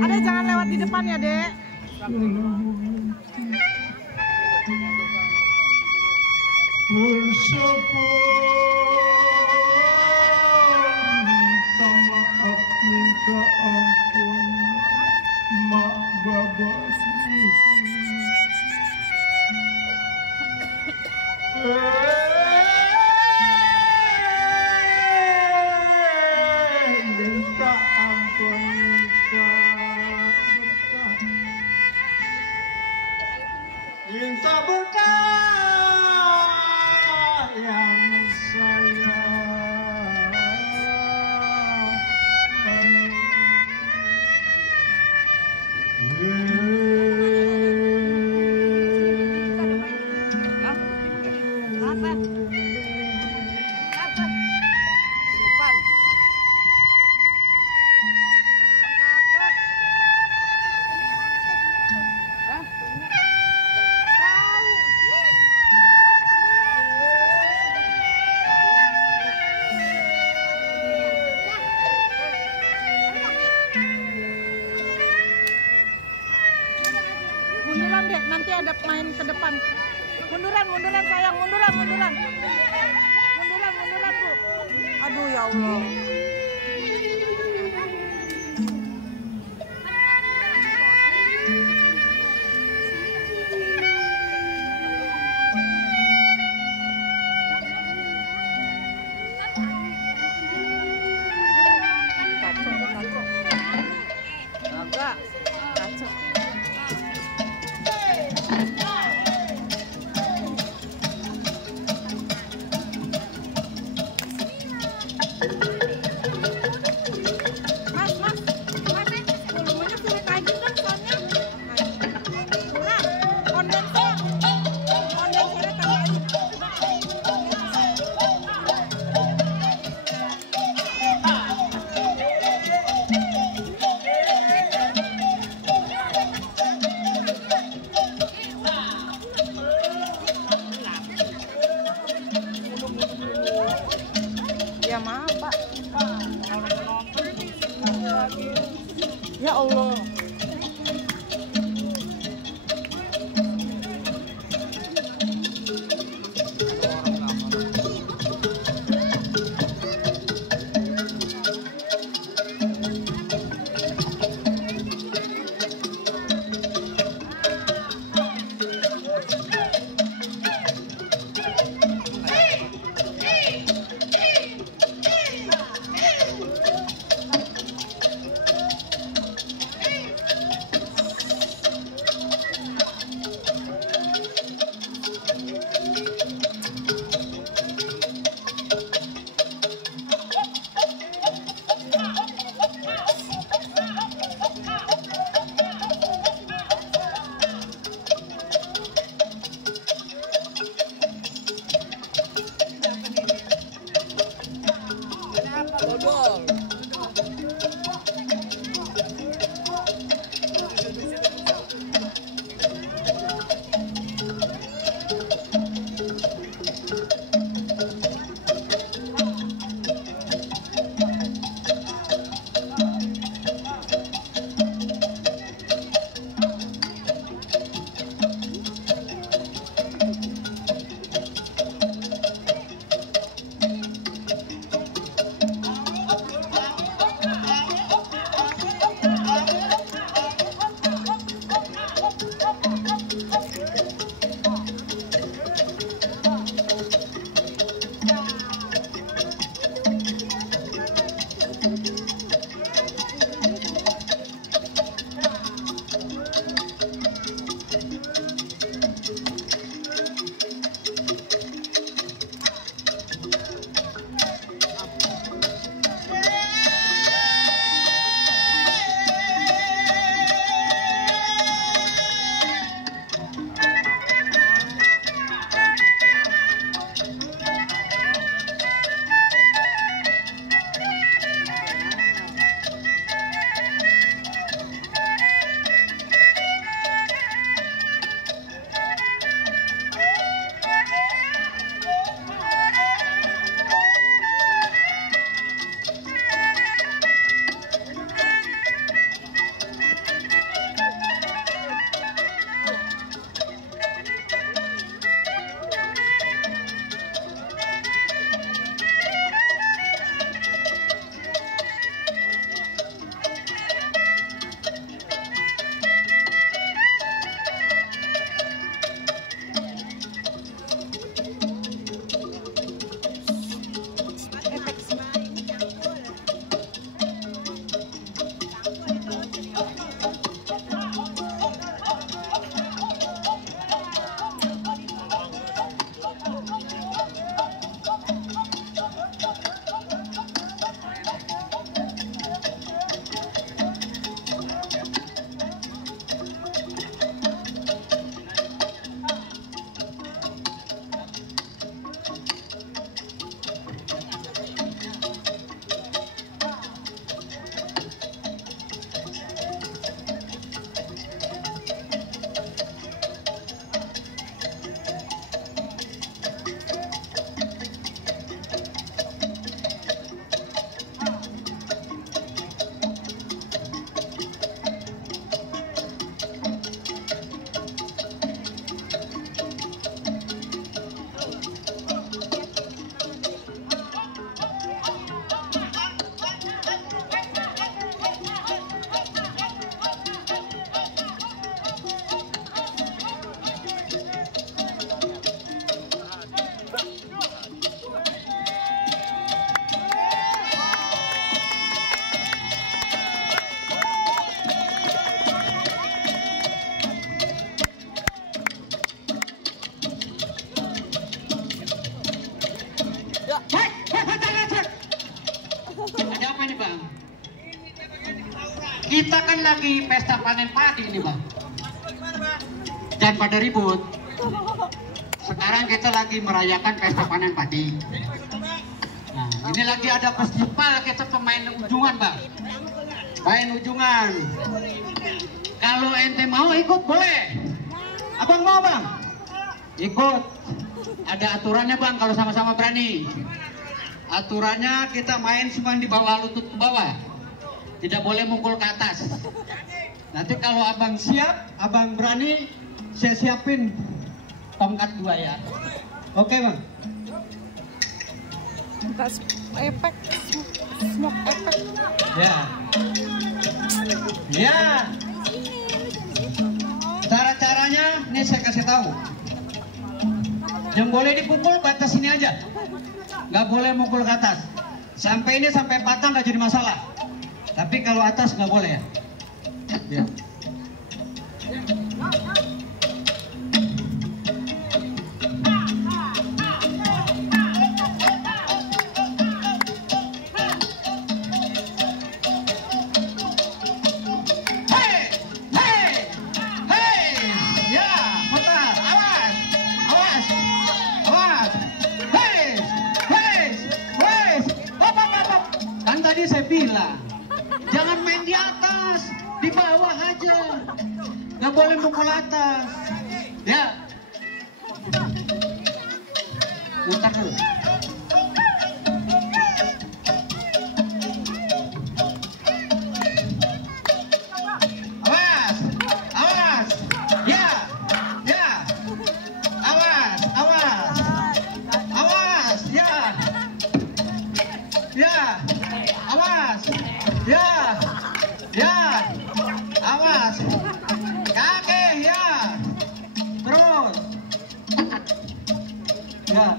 Ada jangan lewat di depan ya, Dek. Minta ampun, mak baba. Minta ampun, minta berkah yang sayang. Munduran, Dek, nanti ada main ke depan. Munduran sayang, munduran. Munduran, Bu. Aduh, ya Allah. Agak kacau. Ya maaf, Pak. Ya Allah. kita kan lagi pesta panen padi ini bang. Jangan pada ribut. Sekarang kita lagi merayakan pesta panen padi. Nah, ini lagi ada festival kita pemain ujungan bang. Main ujungan. Kalau ente mau ikut boleh. Abang mau bang? Ikut. Ada aturannya bang kalau sama-sama berani. Aturannya kita main cuma di bawah lutut ke bawah. Tidak boleh mukul ke atas. Nanti kalau abang siap, abang berani, saya siapin tongkat 2 ya. Oke bang. Efek, smoke efek. Ya. Ya. Cara-caranya nih saya kasih tahu. Yang boleh dipukul batas ini aja. Nggak boleh mukul ke atas. Sampai ini sampai patah nggak jadi masalah. Tapi kalau atas nggak boleh ya. Ya. Tadi saya bilang jangan main di atas, di bawah aja, nggak boleh mukul atas ya. Putar dulu. Awas, awas, ya, ya, awas, awas, awas, ya, ya. Awas, ya, ya, awas, kaki, ya, terus, ya, terus,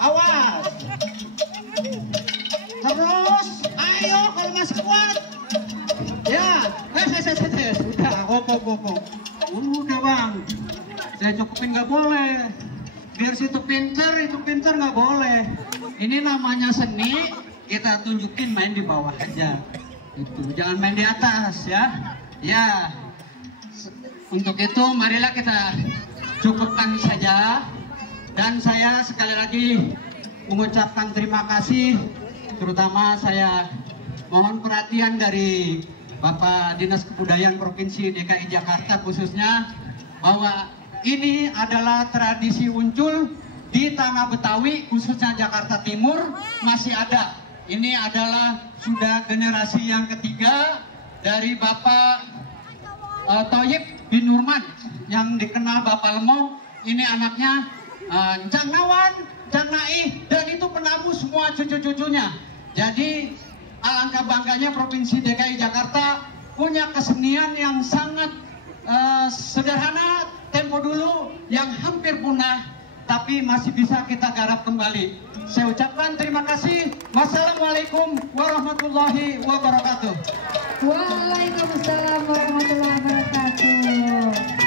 awas, terus, ayo kalau masih kuat, ya, udah, kok, udah bang, saya cukupin nggak boleh. Biar situ pinter, itu pinter nggak boleh. Ini namanya seni, kita tunjukin main di bawah aja. Itu, jangan main di atas ya. Ya. Untuk itu marilah kita cukupkan saja. Dan saya sekali lagi mengucapkan terima kasih. Terutama saya mohon perhatian dari Bapak Dinas Kebudayaan Provinsi DKI Jakarta khususnya bahwa ini adalah tradisi Uncul di tanah Betawi, khususnya Jakarta Timur, masih ada. Ini adalah sudah generasi yang ketiga dari Bapak Thoyib bin Nurman, yang dikenal Bapak Lemo. Ini anaknya Cang Nawan, Cang Naih, dan itu penabuh semua cucu-cucunya. Jadi alangkah bangganya Provinsi DKI Jakarta punya kesenian yang sangat sederhana, tempo dulu yang hampir punah, tapi masih bisa kita garap kembali. Saya ucapkan terima kasih. Wassalamualaikum warahmatullahi wabarakatuh. Waalaikumsalam warahmatullahi wabarakatuh.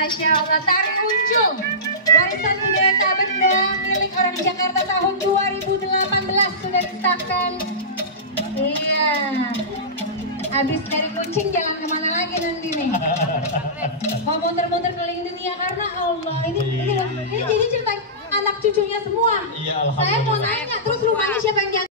Masya Allah, tari Uncul, warisan budaya tak benda milik orang Jakarta tahun 2018 sudah disahkan. Iya, habis dari Kucing jalan kemana lagi nanti nih? Mau muter-muter keliling dunia karena Allah ini jadi cerita anak cucunya semua. Saya mau nanya, terus rumahnya siapa yang